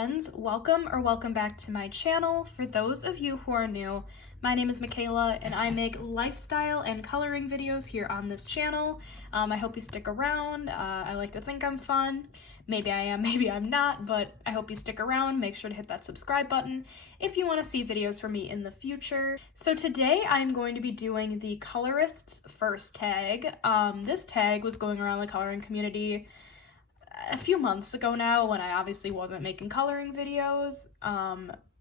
friends, welcome back to my channel. For those of you who are new, my name is Michaela and I make lifestyle and coloring videos here on this channel. I hope you stick around. I like to think I'm fun. Maybe I am, maybe I'm not, but I hope you stick around. Make sure to hit that subscribe button if you want to see videos from me in the future. So today I'm going to be doing the colorists first tag. This tag was going around the coloring community a few months ago now when I obviously wasn't making coloring videos,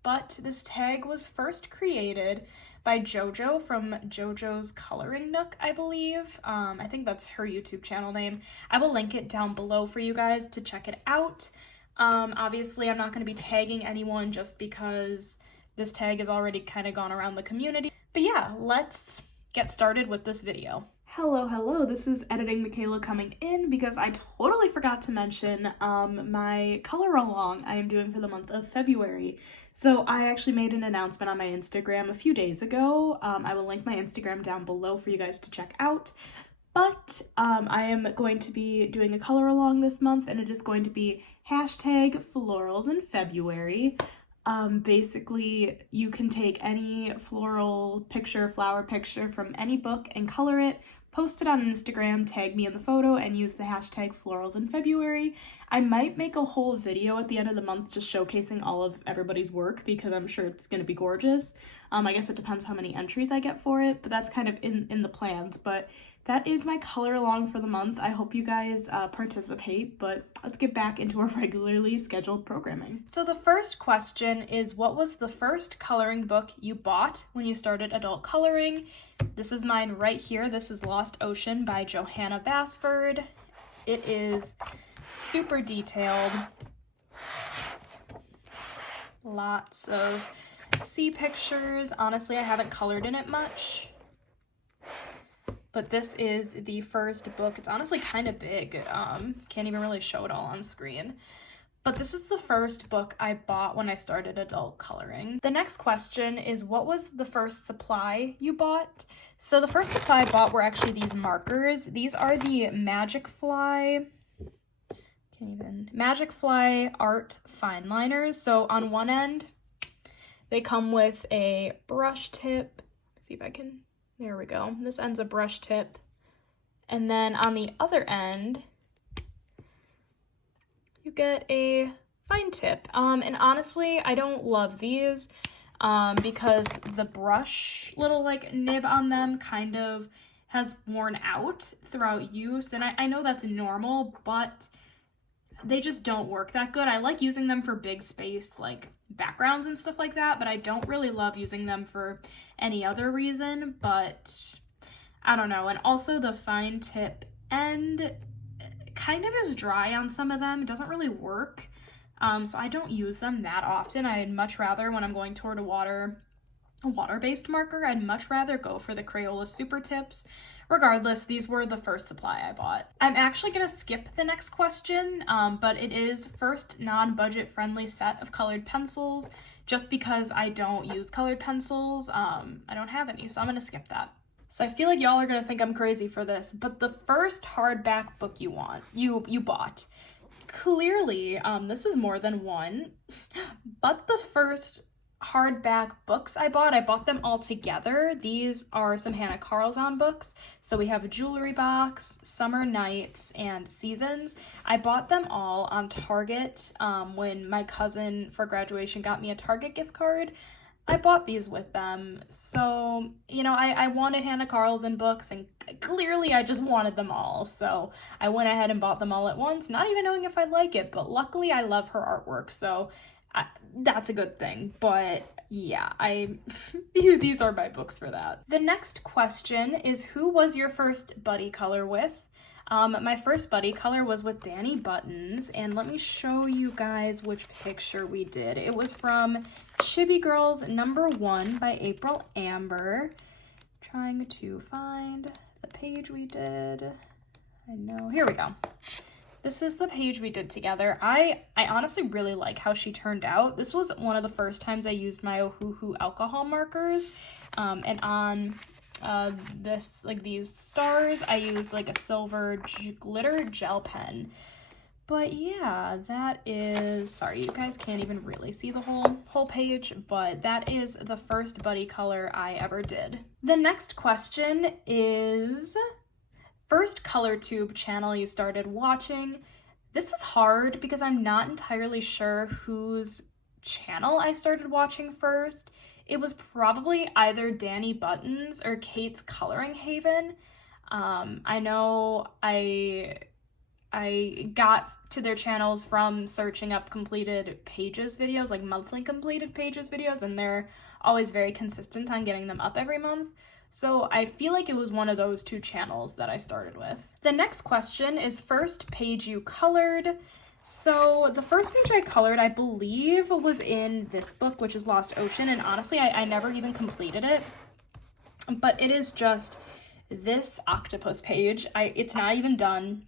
but this tag was first created by JoJo from JoJo's Coloring Nook, I believe. I think that's her YouTube channel name. I will link it down below for you guys to check it out. Obviously I'm not going to be tagging anyone just because this tag has already kind of gone around the community. But yeah, let's get started with this video. Hello, this is Editing Michaela coming in because I totally forgot to mention my color along I am doing for the month of February. So I actually made an announcement on my Instagram a few days ago. I will link my Instagram down below for you guys to check out. But I am going to be doing a color along this month, and it is going to be hashtag florals in February. Basically, you can take any floral picture, flower picture from any book and color it, post it on Instagram, tag me in the photo, and use the hashtag florals in February. I might make a whole video at the end of the month just showcasing all of everybody's work because I'm sure it's going to be gorgeous. I guess it depends how many entries I get for it, but that's kind of in the plans. But that is my color along for the month. I hope you guys participate, but let's get back into our regularly scheduled programming. So the first question is, what was the first coloring book you bought when you started adult coloring? This is mine right here. This is Lost Ocean by Johanna Basford. It is super detailed. Lots of sea pictures. Honestly, I haven't colored in it much. But this is the first book. It's honestly kind of big. Can't even really show it all on screen. But this is the first book I bought when I started adult coloring. The next question is, what was the first supply you bought? So the first supply I bought were actually these markers. These are the Magic Fly Art Fine Liners. So on one end, they come with a brush tip. See if I can... There we go. This end's a brush tip. And then on the other end, you get a fine tip. And honestly, I don't love these because the brush little like nib on them kind of has worn out throughout use. And I know that's normal, but they just don't work that good. I like using them for big space like backgrounds and stuff like that, but I don't really love using them for any other reason. But I don't know. And also the fine tip end kind of is dry on some of them. It doesn't really work. So I don't use them that often. I'd much rather, when I'm going toward a water-based marker, I'd much rather go for the Crayola Super Tips. Regardless, these were the first supply I bought. I'm actually going to skip the next question, but it is first non-budget friendly set of colored pencils, just because I don't use colored pencils. I don't have any, so I'm going to skip that. So I feel like y'all are going to think I'm crazy for this, but the first hardback book you bought. Clearly, this is more than one, but the first hardback books I bought them all together. These are some Hannah Carlzon books. So we have a Jewelry Box, Summer Nights, and Seasons. I bought them all on Target when my cousin for graduation got me a Target gift card. I bought these with them. So, you know, I wanted Hannah Carlzon books, and clearly I just wanted them all. So I went ahead and bought them all at once, not even knowing if I'd like it, but luckily I love her artwork, so that's a good thing. But yeah, these are my books for that. The next question is, who was your first buddy color with? My first buddy color was with Danny Buttons, and let me show you guys which picture we did. It was from Chibi Girls #1 by April Amber. Trying to find the page we did. I know, here we go. This is the page we did together. I honestly really like how she turned out. This was one of the first times I used my Ohuhu alcohol markers. And on these stars, I used like a silver glitter gel pen. But yeah, that is, sorry, you guys can't even really see the whole page, but that is the first buddy color I ever did. The next question is, first color tube channel you started watching. This is hard because I'm not entirely sure whose channel I started watching first. It was probably either Danny Buttons or Kate's Coloring Haven. I know I got to their channels from searching up completed pages videos, like monthly completed pages videos, and they're always very consistent on getting them up every month. So I feel like it was one of those two channels that I started with. The next question is first page you colored. So the first page I colored, I believe, was in this book, which is Lost Ocean, and honestly, I never even completed it, but it is just this octopus page. It's not even done.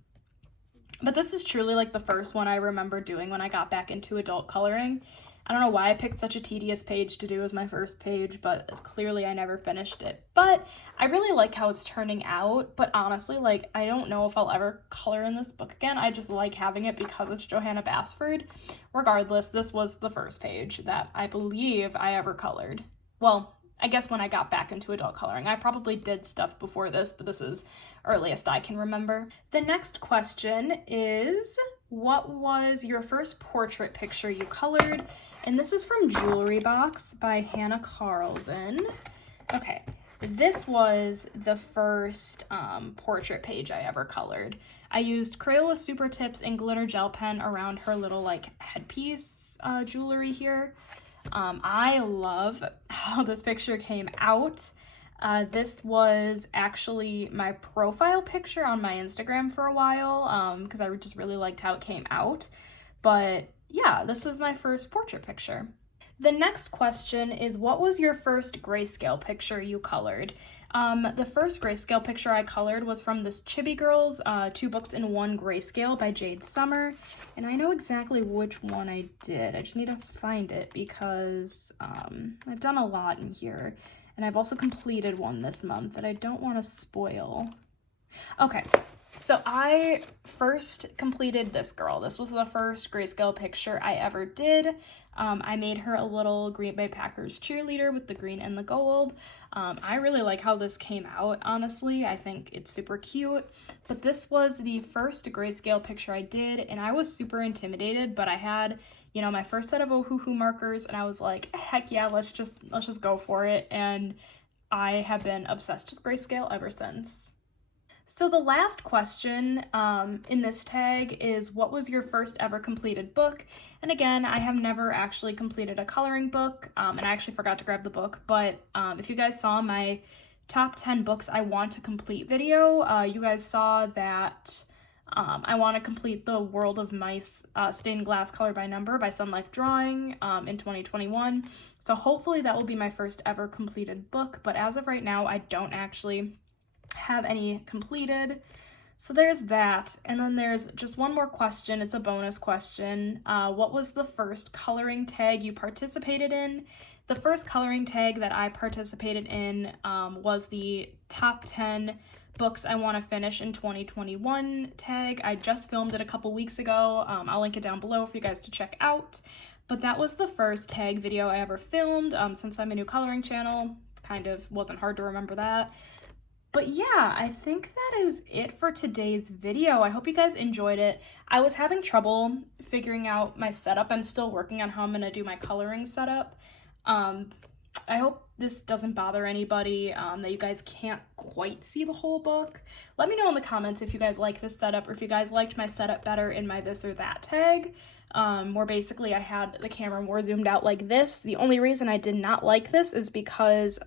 But this is truly like the first one I remember doing when I got back into adult coloring. I don't know why I picked such a tedious page to do as my first page, but clearly I never finished it. But I really like how it's turning out, but honestly, like, I don't know if I'll ever color in this book again. I just like having it because it's Johanna Basford. Regardless, this was the first page that I believe I ever colored. Well, I guess when I got back into adult coloring. I probably did stuff before this, but this is earliest I can remember. The next question is, what was your first portrait picture you colored? And this is from Jewelry Box by Hannah Carlson. Okay, this was the first portrait page I ever colored. I used Crayola Super Tips and glitter gel pen around her little like headpiece jewelry here. I love how this picture came out. This was actually my profile picture on my Instagram for a while, because I just really liked how it came out. But yeah, this is my first portrait picture. The next question is, what was your first grayscale picture you colored? The first grayscale picture I colored was from this Chibi Girls 2 Books in 1 Grayscale by Jade Summer, and I know exactly which one I did. I just need to find it because I've done a lot in here, and I've also completed one this month that I don't want to spoil. Okay, so I first completed this girl. This was the first grayscale picture I ever did. I made her a little Green Bay Packers cheerleader with the green and the gold. I really like how this came out, honestly. I think it's super cute. But this was the first grayscale picture I did, and I was super intimidated, but I had, you know, my first set of Ohuhu markers, and I was like, heck yeah, let's just go for it. And I have been obsessed with grayscale ever since. So the last question in this tag is, what was your first ever completed book? And again, I have never actually completed a coloring book, and I actually forgot to grab the book, but if you guys saw my top 10 books I want to complete video, you guys saw that I want to complete the World of Mice Stained Glass Color by Number by Sun Life Drawing in 2021. So hopefully that will be my first ever completed book, but as of right now, I don't actually have any completed. So there's that. And then there's just one more question. It's a bonus question. What was the first coloring tag you participated in? The first coloring tag that I participated in was the top 10 books I want to finish in 2021 tag. I just filmed it a couple weeks ago. I'll link it down below for you guys to check out. But that was the first tag video I ever filmed. Since I'm a new coloring channel, kind of wasn't hard to remember that. But yeah, I think that is it for today's video. I hope you guys enjoyed it. I was having trouble figuring out my setup. I'm still working on how I'm going to do my coloring setup. I hope this doesn't bother anybody, that you guys can't quite see the whole book. Let me know in the comments if you guys like this setup, or if you guys liked my setup better in my this or that tag, where basically I had the camera more zoomed out like this. The only reason I did not like this is because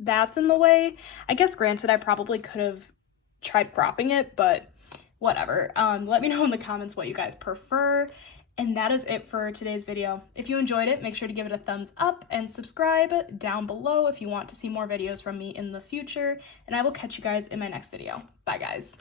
that's in the way. I guess granted, I probably could have tried cropping it, but whatever. Let me know in the comments what you guys prefer. And that is it for today's video. If you enjoyed it, make sure to give it a thumbs up and subscribe down below if you want to see more videos from me in the future. And I will catch you guys in my next video. Bye, guys.